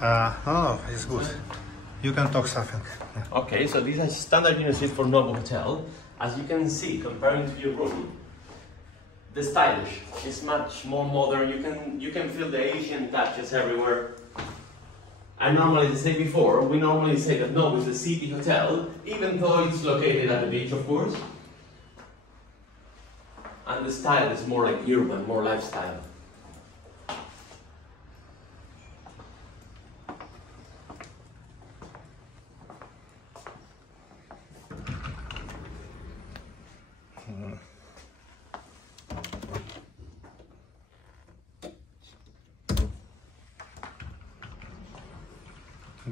No, it's good. You can talk something. Yeah. Okay, so these are standard unit suites for Nobu Hotel. As you can see, comparing to your room, the stylish is much more modern. You can feel the Asian touches everywhere. I normally say before, we normally say that Nobu is a city hotel, even though it's located at the beach, of course. And the style is more like urban, more lifestyle.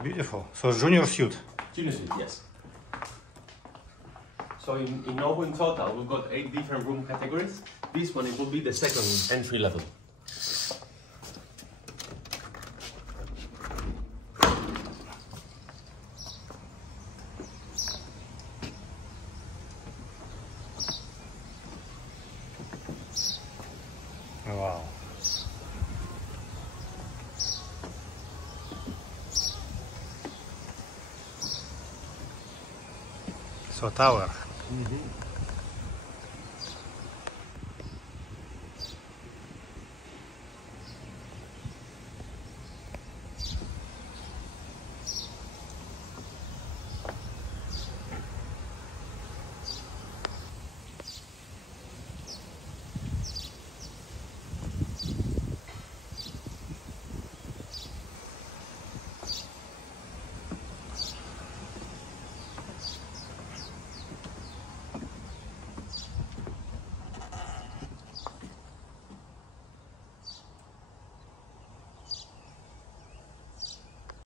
Beautiful. So junior suite. Junior suite, yes. So in Nobu in total, we've got 8 different room categories. This one, it will be the second entry level. Wow. So tower. Mm-hmm.